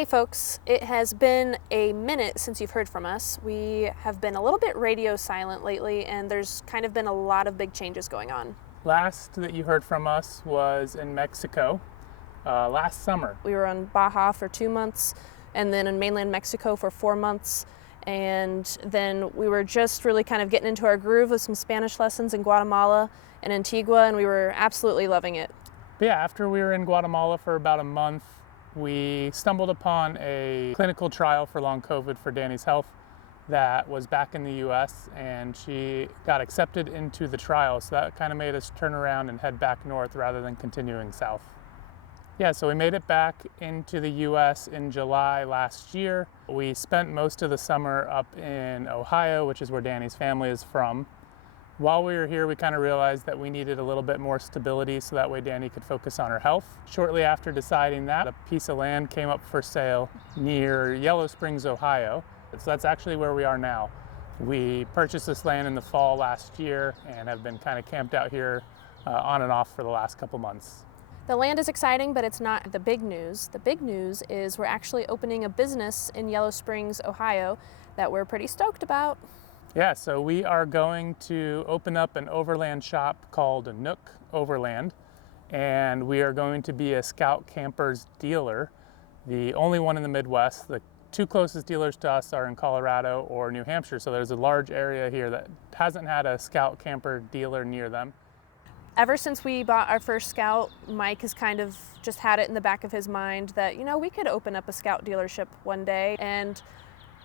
Hey folks, it has been a minute since you've heard from us. We have been a little bit radio silent lately, and there's kind of been a lot of big changes going on. Last that you heard from us was in Mexico last summer. We were on Baja for 2 months, and then in mainland Mexico for 4 months, and then we were just really kind of getting into our groove with some Spanish lessons in Guatemala and Antigua, and we were absolutely loving it. But yeah, after we were in Guatemala for about a month, we stumbled upon a clinical trial for long COVID for Danny's health that was back in the US, and she got accepted into the trial. So that kind of made us turn around and head back north rather than continuing south. Yeah, so we made it back into the US in July last year. We spent most of the summer up in Ohio, which is where Danny's family is from. While we were here, we kind of realized that we needed a little bit more stability so that way Danny could focus on her health. Shortly after deciding that, a piece of land came up for sale near Yellow Springs, Ohio. So that's actually where we are now. We purchased this land in the fall last year and have been kind of camped out here on and off for the last couple months. The land is exciting, but it's not the big news. The big news is we're actually opening a business in Yellow Springs, Ohio that we're pretty stoked about. Yeah, so we are going to open up an overland shop called Nook Overland, and we are going to be a Scout Campers dealer, the only one in the Midwest. The two closest dealers to us are in Colorado or New Hampshire, so there's a large area here that hasn't had a Scout Camper dealer near them. Ever since we bought our first Scout, Mike has kind of just had it in the back of his mind that, we could open up a Scout dealership one day. And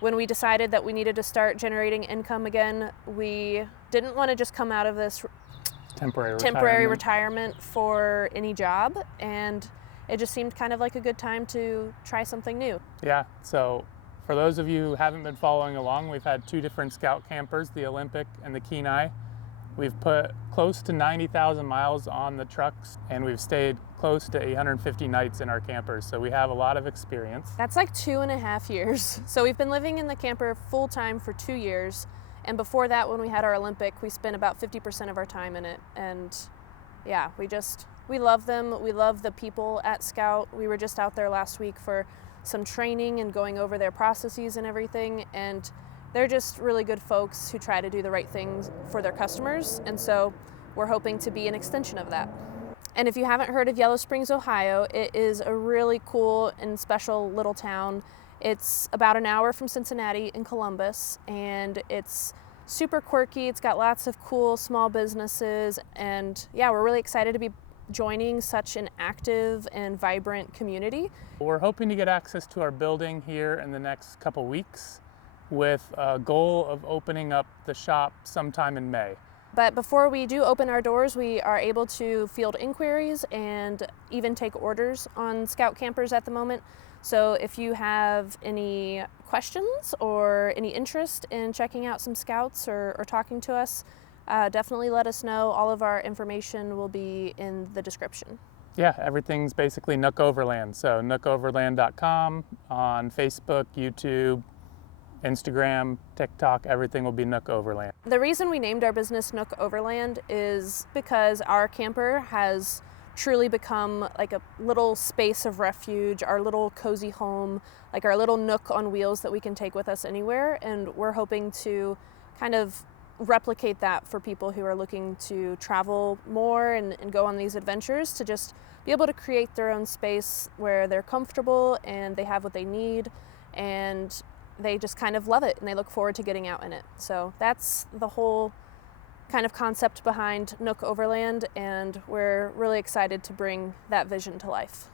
when we decided that we needed to start generating income again, we didn't want to just come out of this temporary retirement for any job, and it just seemed kind of like a good time to try something new. Yeah, so for those of you who haven't been following along, we've had two different Scout campers, the Olympic and the Kenai. We've put close to 90,000 miles on the trucks, and we've stayed close to 850 nights in our campers, so we have a lot of experience. That's like 2.5 years. So we've been living in the camper full time for 2 years, and before that, when we had our Olympic, we spent about 50% of our time in it. And yeah, we love them. We love the people at Scout. We were just out there last week for some training and going over their processes and everything, and they're just really good folks who try to do the right things for their customers, and so we're hoping to be an extension of that. And if you haven't heard of Yellow Springs, Ohio, it is a really cool and special little town. It's about an hour from Cincinnati and Columbus, and it's super quirky. It's got lots of cool small businesses, and yeah, we're really excited to be joining such an active and vibrant community. We're hoping to get access to our building here in the next couple weeks, with a goal of opening up the shop sometime in May. But before we do open our doors, we are able to field inquiries and even take orders on Scout campers at the moment. So if you have any questions or any interest in checking out some Scouts or talking to us, definitely let us know. All of our information will be in the description. Yeah, everything's basically Nook Overland. So nookoverland.com, on Facebook, YouTube, Instagram, TikTok, everything will be Nook Overland. The reason we named our business Nook Overland is because our camper has truly become like a little space of refuge, our little cozy home, like our little nook on wheels that we can take with us anywhere. And we're hoping to kind of replicate that for people who are looking to travel more and go on these adventures, to just be able to create their own space where they're comfortable and they have what they need, and they just kind of love it and they look forward to getting out in it. So that's the whole kind of concept behind Nook Overland, and we're really excited to bring that vision to life.